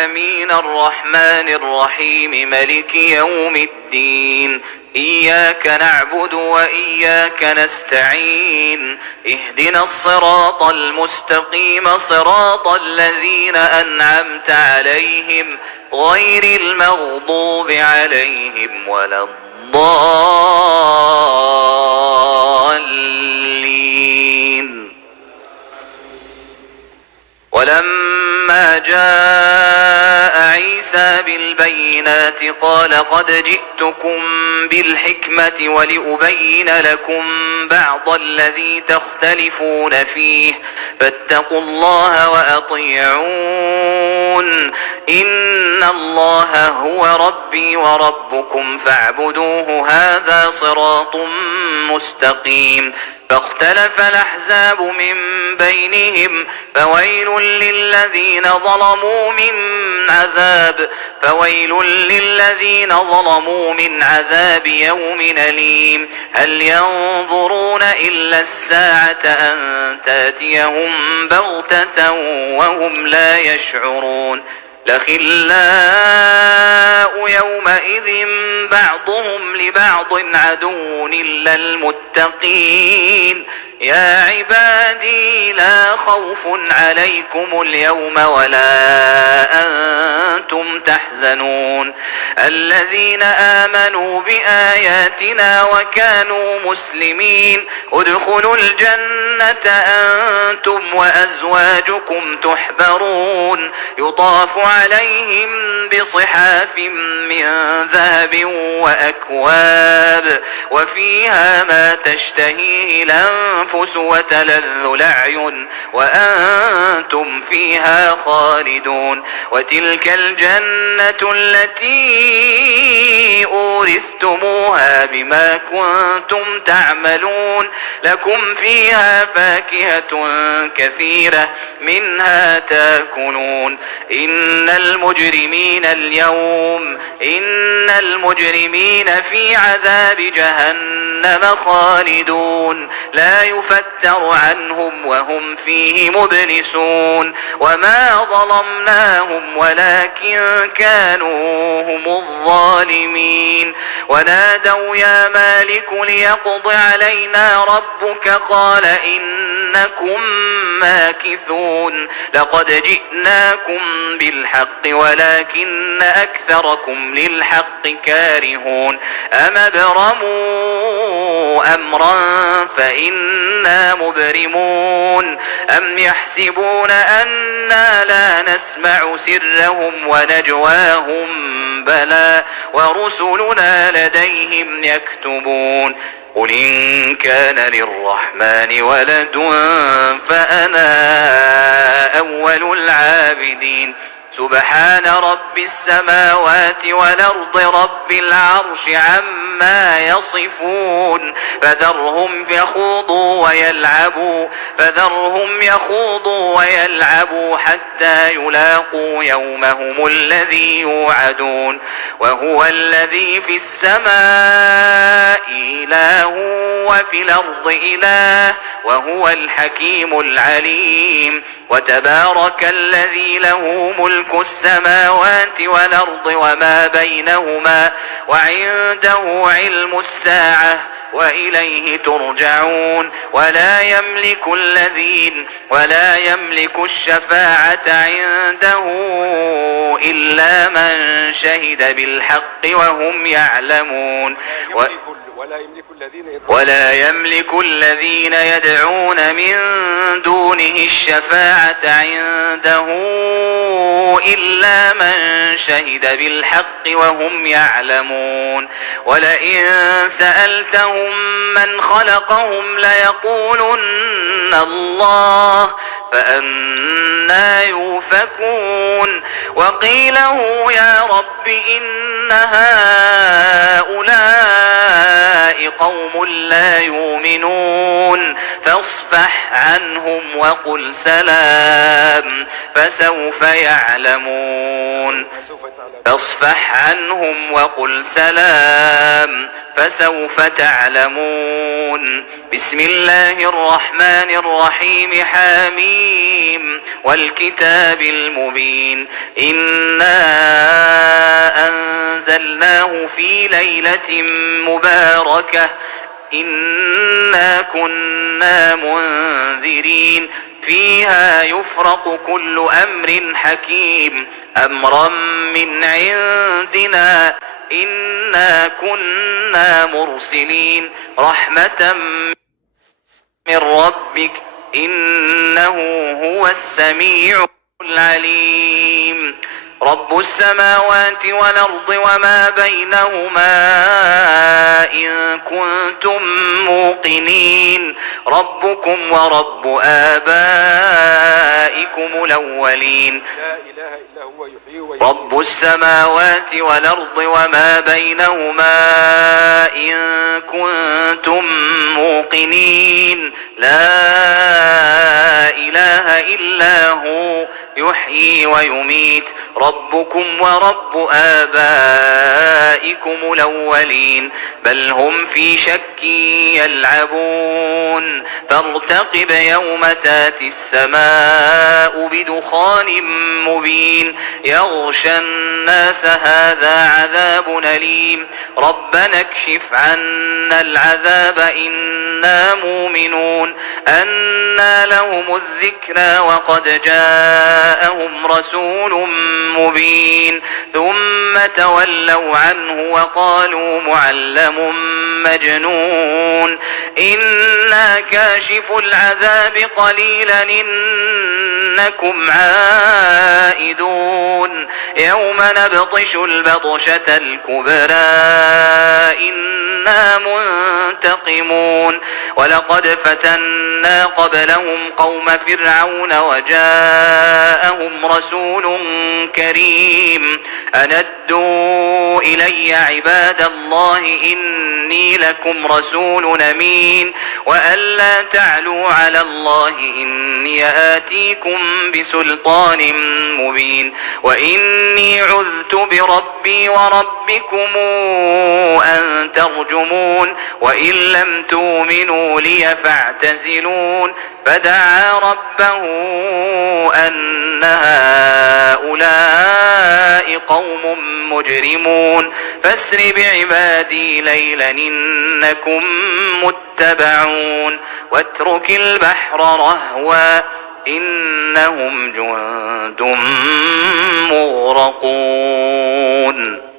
العالمين الرحمن الرحيم ملك يوم الدين إياك نعبد وإياك نستعين اهدنا الصراط المستقيم صراط الذين أنعمت عليهم غير المغضوب عليهم ولا الضالين. ولما جاء عيسى بالبينات قال قد جئتكم بالحكمة ولأبين لكم بعض الذي تختلفون فيه فاتقوا الله وأطيعون إن الله هو ربي وربكم فاعبدوه هذا صراط مستقيم. فاختلف الأحزاب من بينهم فويل للذين ظلموا من عذاب يوم أليم. هل ينظرون إلا الساعة أن تأتيهم بغتة وهم لا يشعرون. الأخلاء يومئذ بعضهم لبعض عدو إلا المتقين. يا عبادي لا خوف عليكم اليوم ولا أنتم تحزنون الذين آمنوا بآياتنا وكانوا مسلمين ادخلوا الجنة أنتم وأزواجكم تحبرون يطاف عليهم بصحاف من ذهب وأكواب وفيها ما تشتهيه الأنفس وتلذ الأعين وأنتم فيها خالدون. وتلك الجنة التي أورثتموها بما كنتم تعملون لكم فيها فاكهة كثيرة منها تاكلون. إن المجرمين في عذاب جهنم خالدون لا يفتر عنهم وهم فيه مبلسون. وما ظلمناهم ولكن كانوا هم الظالمين. ونادوا يا مالك ليقض علينا ربك قال إنكم ماكثون. لقد جئناكم بالحق ولكن أكثركم للحق كارهون. أم ابرموا أمرا فإنا مبرمون. أم يحسبون أنا لا نسمع سرهم ونجواهم بلى ورسلنا لديهم يكتبون. قل إن كان للرحمن ولد فأنا أول العابدين. سبحان رب السماوات والأرض رب العرش عما يصفون. فذرهم يخوضوا ويلعبوا حتى يلاقوا يومهم الذي يوعدون. وهو الذي في السماء إله وفي الأرض إله وهو الحكيم العليم. وتبارك الذي له ملك السماوات والأرض وما بينهما وعنده علم الساعة وإليه ترجعون. ولا يملك الشفاعة عنده إلا من شهد بالحق وهم يعلمون. ولا يملك الذين يدعون من دونه الشفاعة عنده إلا من شهد بالحق وهم يعلمون. ولئن سألتهم من خلقهم ليقولن الله فأنى يؤفكون. وقيله يا رب إن هؤلاء قوم لا يؤمنون فاصفح عنهم وقل سلام فسوف يعلمون فاصفح عنهم وقل سلام فسوف تعلمون. بسم الله الرحمن الرحيم. حميم والكتاب المبين. إنا أنزلناه في ليلة مباركة إنا كنا منذرين فيها يفرق كل أمر حكيم أمرا من عندنا إنا كنا مرسلين رحمة من ربك إنه هو السميع العليم. رب السماوات والأرض وما بينهما إن كنتم موقنين ربكم ورب آبائكم الأولين. رب السماوات والأرض وما بينهما إن كنتم موقنين لا إله إلا هو يحيي ويميت ربكم ورب آبائكم الأولين بل هم في شك يلعبون فارتقب يوم تاتي السماء بدخان مبين يغشى الناس هذا عذاب أليم ربنا اكشف عنا العذاب إنا مؤمنون أنى لهم الذكرى وقد جاءهم رسول مبين ثم تولوا عنه وقالوا معلم مجنون إنا كاشف العذاب قليلا إنكم عائدون يوم نبطش البطشة الكبرى إنا منتقمون ولقد فتنا قبلهم قوم فرعون وجاءهم رسول كريم أن أدوا إلي عباد الله إني لكم رسول أمين وأن لا تعلوا على الله إني آتيكم بسلطان مبين وإني عذت بربي وربكم أن ترجمون وإن لم تؤمنوا لي فاعتزلون فدعا ربه أن هؤلاء قوم مجرمون فاسر بعبادي ليلا إنكم متبعون واترك البحر رهوا إنهم جند مغرقون.